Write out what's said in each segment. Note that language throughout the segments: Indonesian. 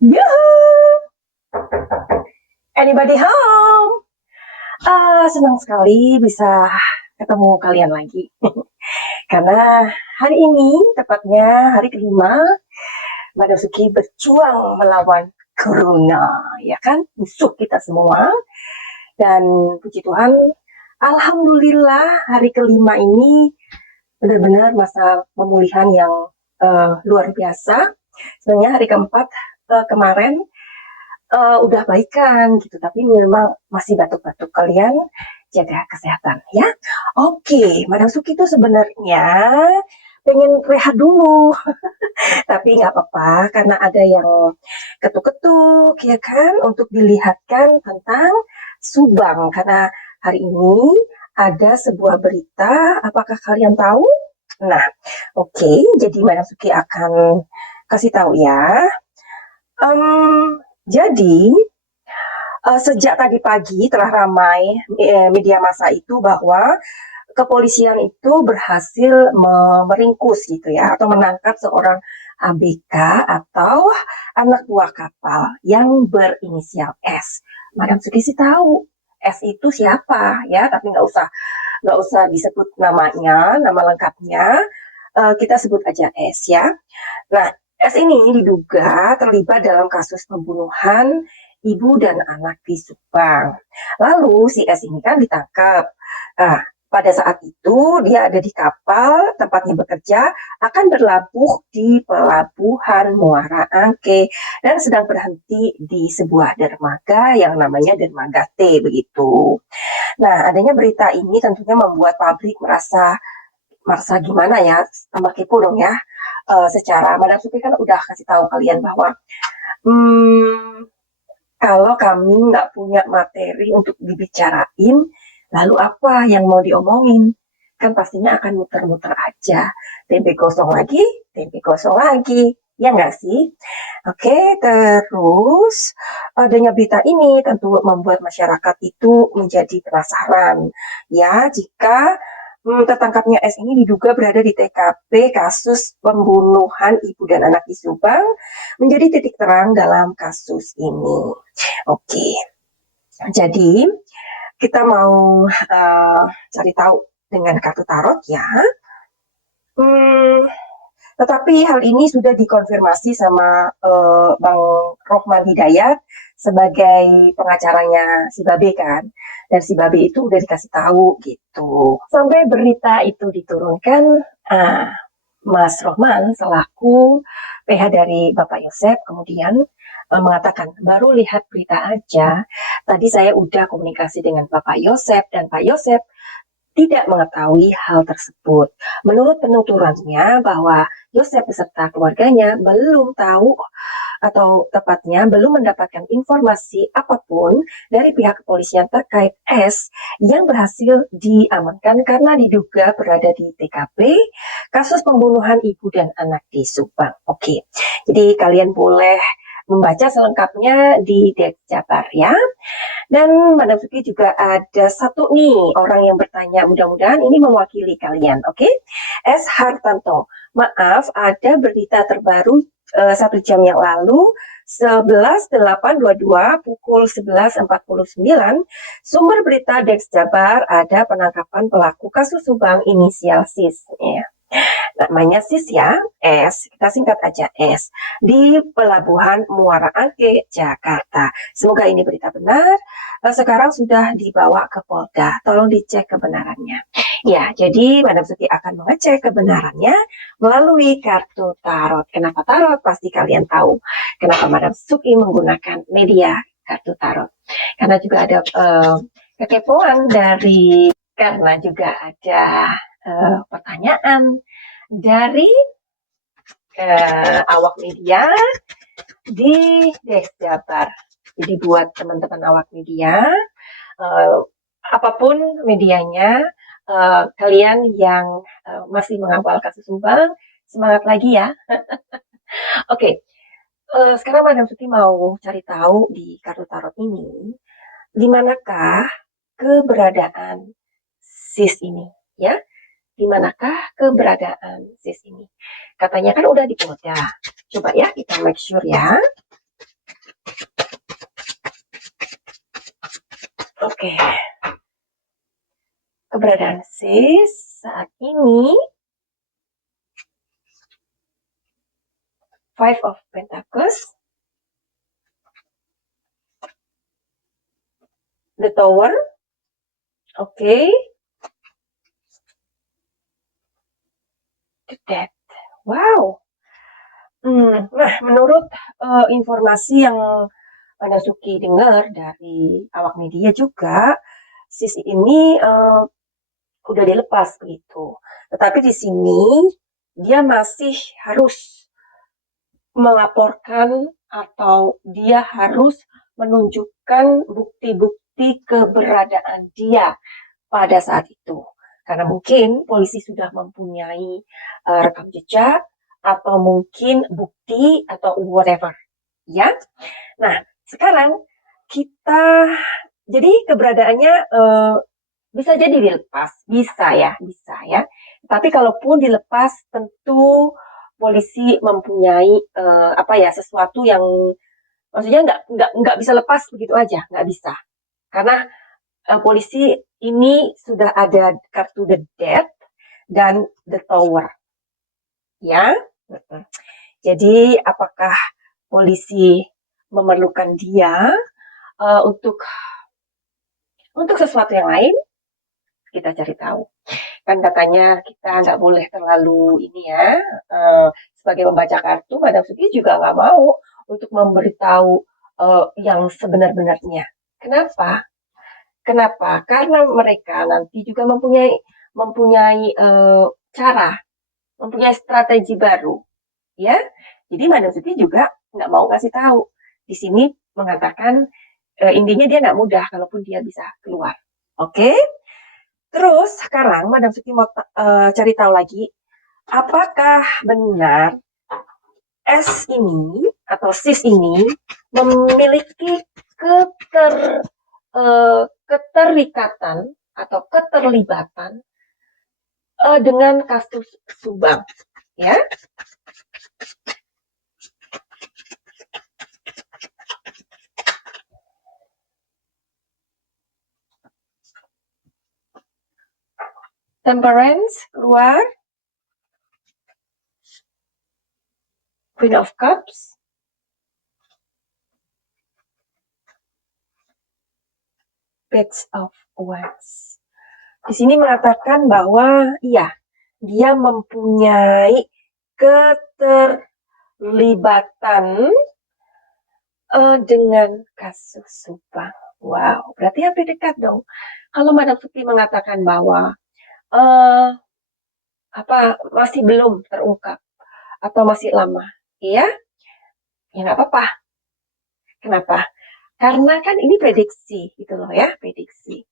Yuhu! Anybody home? Senang sekali bisa ketemu kalian lagi. Karena hari ini, tepatnya hari kelima, Mbak Suki berjuang melawan Corona, ya kan? Musuh kita semua. Dan puji Tuhan, Alhamdulillah hari kelima ini benar-benar masa pemulihan yang luar biasa. Sebenarnya hari keempat kemarin udah baikan gitu, tapi memang masih batuk-batuk. Kalian jaga kesehatan ya. Oke, Madam Suki itu sebenarnya pengen rehat dulu, tapi nggak apa-apa karena ada yang ketuk-ketuk ya kan untuk dilihatkan tentang Subang karena hari ini ada sebuah berita. Apakah kalian tahu? Nah, oke, jadi Madam Suki akan kasih tahu ya. Jadi sejak tadi pagi telah ramai media massa itu bahwa kepolisian itu berhasil meringkus gitu ya atau menangkap seorang ABK atau anak buah kapal yang berinisial S. Madam Suki sih tahu S itu siapa ya, tapi nggak usah disebut namanya, nama lengkapnya. Kita sebut aja S ya. Nah, S ini diduga terlibat dalam kasus pembunuhan ibu dan anak di Subang. Lalu si S ini kan ditangkap. Nah, pada saat itu dia ada di kapal tempatnya bekerja, akan berlabuh di pelabuhan Muara Angke dan sedang berhenti di sebuah dermaga yang namanya dermaga T begitu. Nah, adanya berita ini tentunya membuat publik merasa gimana ya, tambah kepo dong ya. Secara Madam Suki kan udah kasih tahu kalian bahwa kalau kami nggak punya materi untuk dibicarain, lalu apa yang mau diomongin? Kan pastinya akan muter-muter aja. Tempe kosong lagi. Ya nggak sih? Oke, terus adanya berita ini tentu membuat masyarakat itu menjadi penasaran. Ya, jika tertangkapnya S ini diduga berada di TKP kasus pembunuhan ibu dan anak di Subang, menjadi titik terang dalam kasus ini. Oke, jadi kita mau cari tahu dengan kartu tarot ya. Tetapi hal ini sudah dikonfirmasi sama Bang Rohman Hidayat sebagai pengacaranya si Babe kan. Dan si Babe itu udah dikasih tahu gitu. Sampai berita itu diturunkan, Mas Rohman selaku PH dari Bapak Yosep kemudian mengatakan, baru lihat berita aja, tadi saya udah komunikasi dengan Bapak Yosep dan Pak Yosep tidak mengetahui hal tersebut. Menurut penuturannya bahwa Yosep beserta keluarganya belum tahu atau tepatnya belum mendapatkan informasi apapun dari pihak kepolisian terkait S yang berhasil diamankan karena diduga berada di TKP kasus pembunuhan ibu dan anak di Subang. Oke, jadi kalian boleh membaca selengkapnya di Dex Jabar ya. Dan Mbak Suki juga ada satu nih orang yang bertanya, mudah-mudahan ini mewakili kalian, oke? S. Hartanto, maaf ada berita terbaru 1 jam yang lalu, 11.822 pukul 11.49, sumber berita Dex Jabar ada penangkapan pelaku kasus Subang inisial SIS. Ya. Namanya SIS ya, S, kita singkat aja S, di Pelabuhan Muara Angke, Jakarta. Semoga ini berita benar. Sekarang sudah dibawa ke Polda, tolong dicek kebenarannya. Ya, jadi Madam Suki akan mengecek kebenarannya melalui kartu tarot. Kenapa tarot? Pasti kalian tahu. Kenapa Madam Suki menggunakan media kartu tarot? Karena juga ada kekepoan karena juga ada pertanyaan dari awak media di Dex Jabar. Jadi buat teman-teman awak media, apapun medianya, kalian yang masih mengawal kasus Subang, semangat lagi ya. Oke, sekarang Madam Suti mau cari tahu di kartu tarot ini, di manakah keberadaan SIS ini, ya? Di manakah keberadaan SIS ini? Katanya kan udah di Polda. Coba ya kita make sure ya. Oke, keberadaan sis saat ini Five of Pentacles, the Tower, oke, the Death. Wow. Nah, menurut informasi yang Nasuki dengar dari awak media juga, sis ini udah dilepas begitu. Tetapi di sini dia masih harus melaporkan atau dia harus menunjukkan bukti-bukti keberadaan dia pada saat itu. Karena mungkin polisi sudah mempunyai rekam jejak atau mungkin bukti atau whatever. Ya. Nah, sekarang kita jadi keberadaannya bisa jadi dilepas, bisa ya. Tapi kalaupun dilepas, tentu polisi mempunyai sesuatu yang maksudnya nggak bisa lepas begitu aja, nggak bisa. Karena polisi ini sudah ada kartu the Death dan the Tower, ya. Jadi apakah polisi memerlukan dia untuk sesuatu yang lain? Kita cari tahu. Kan katanya kita nggak boleh terlalu ini ya, sebagai pembaca kartu, Madam Suki juga nggak mau untuk memberitahu yang sebenar-benarnya. Kenapa? Karena mereka nanti juga mempunyai cara, mempunyai strategi baru, ya. Jadi Madam Suki juga nggak mau kasih tahu. Di sini mengatakan intinya dia nggak mudah kalaupun dia bisa keluar. Oke? Terus sekarang Madam Suki mau cari tahu lagi, apakah benar S ini atau sis ini memiliki keterikatan atau keterlibatan dengan kasus Subang, ya? Temperance keluar, Queen of Cups, Page of Wands. Di sini mengatakan bahwa iya, dia mempunyai keterlibatan dengan kasus Subang. Wow, berarti hampir dekat dong. Kalau Madam Suki mengatakan bahwa masih belum terungkap atau masih lama, ya nggak apa-apa. Kenapa? Karena kan ini prediksi, gitu loh ya, prediksi.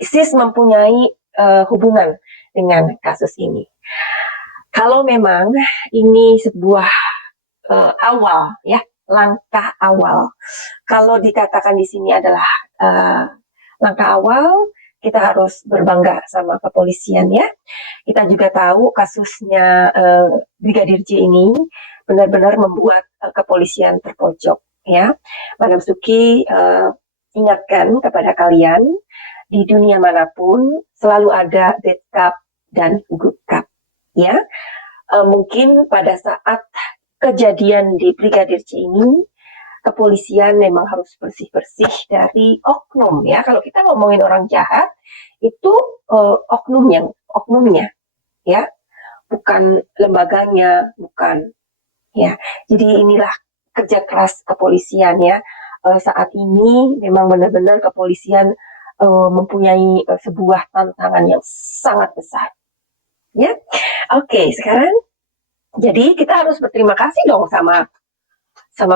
Sis mempunyai hubungan dengan kasus ini. Kalau memang ini sebuah awal, ya, langkah awal. Kalau dikatakan di sini adalah langkah awal, kita harus berbangga sama kepolisian ya. Kita juga tahu kasusnya Brigadir J ini benar-benar membuat kepolisian terpojok ya. Madam Suki ingatkan kepada kalian, di dunia manapun selalu ada bad cop dan good cop ya. Mungkin pada saat kejadian di Brigadir J ini, kepolisian memang harus bersih-bersih dari oknum ya. Kalau kita ngomongin orang jahat, itu oknumnya ya, bukan lembaganya, bukan ya. Jadi inilah kerja keras kepolisian ya. Saat ini memang benar-benar kepolisian mempunyai sebuah tantangan yang sangat besar ya. Oke, sekarang jadi kita harus berterima kasih dong sama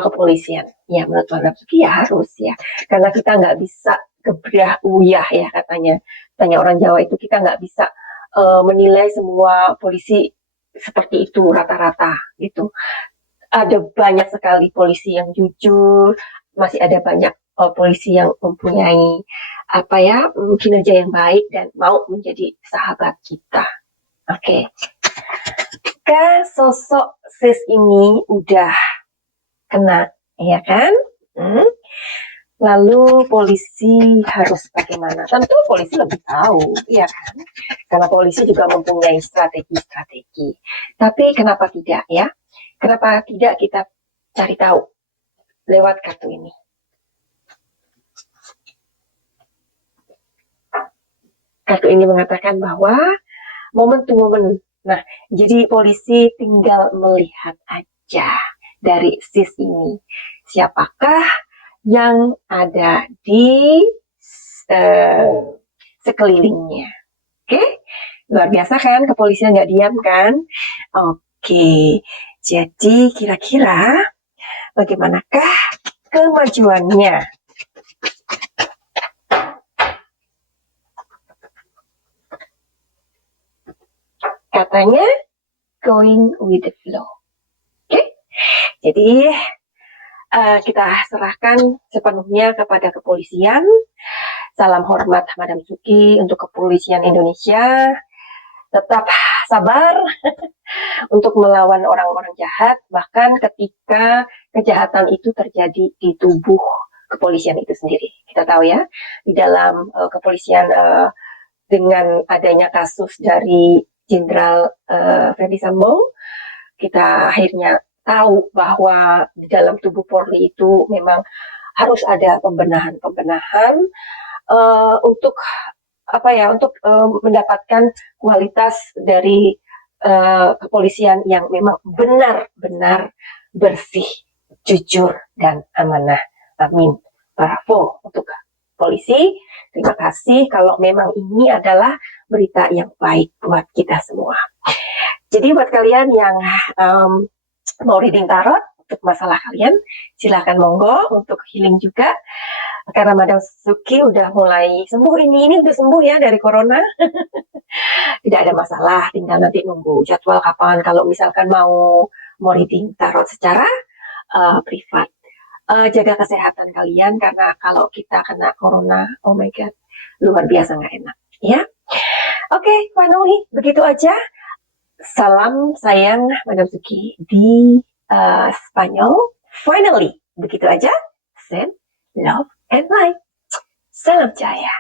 kepolisian. Ya, menurut Madam Suki ya harus ya. Karena kita nggak bisa gebrah uyah ya katanya. Tanya orang Jawa itu, kita nggak bisa menilai semua polisi seperti itu rata-rata gitu. Ada banyak sekali polisi yang jujur, masih ada banyak polisi yang mempunyai kinerja yang baik dan mau menjadi sahabat kita. Oke. Jika sosok sis ini udah kena, ya kan? Lalu polisi harus bagaimana? Tentu polisi lebih tahu, iya kan? Karena polisi juga mempunyai strategi-strategi. Tapi kenapa tidak ya? Kenapa tidak kita cari tahu lewat kartu ini? Kartu ini mengatakan bahwa moment to moment. Nah, jadi polisi tinggal melihat aja dari sis ini. Siapakah yang ada di sekelilingnya. Oke, luar biasa kan, kepolisian nggak diam kan? Oke, jadi kira-kira bagaimanakah kemajuannya? Katanya going with the flow. Oke, jadi kita serahkan sepenuhnya kepada kepolisian. Salam hormat Madam Suki untuk kepolisian Indonesia. Tetap sabar untuk melawan orang-orang jahat, bahkan ketika kejahatan itu terjadi di tubuh kepolisian itu sendiri. Kita tahu ya, di dalam kepolisian dengan adanya kasus dari Jenderal Ferdy Sambo, kita akhirnya tahu bahwa di dalam tubuh Polri itu memang harus ada pembenahan-pembenahan untuk apa ya, untuk mendapatkan kualitas dari kepolisian yang memang benar-benar bersih, jujur, dan amanah. Amin. Bravo untuk polisi. Terima kasih kalau memang ini adalah berita yang baik buat kita semua. Jadi buat kalian yang mau reading tarot untuk masalah kalian, silakan monggo untuk healing juga. Karena Madam Suki udah mulai sembuh ini udah sembuh ya dari corona. Tidak ada masalah, tinggal nanti nunggu jadwal kapan kalau misalkan mau reading tarot secara privat. Jaga kesehatan kalian karena kalau kita kena corona, oh my god, luar biasa nggak enak ya. Oke, finally begitu aja. Salam sayang Madam Suki di Spanyol. Finally begitu aja. Send love and light. Salam jaya.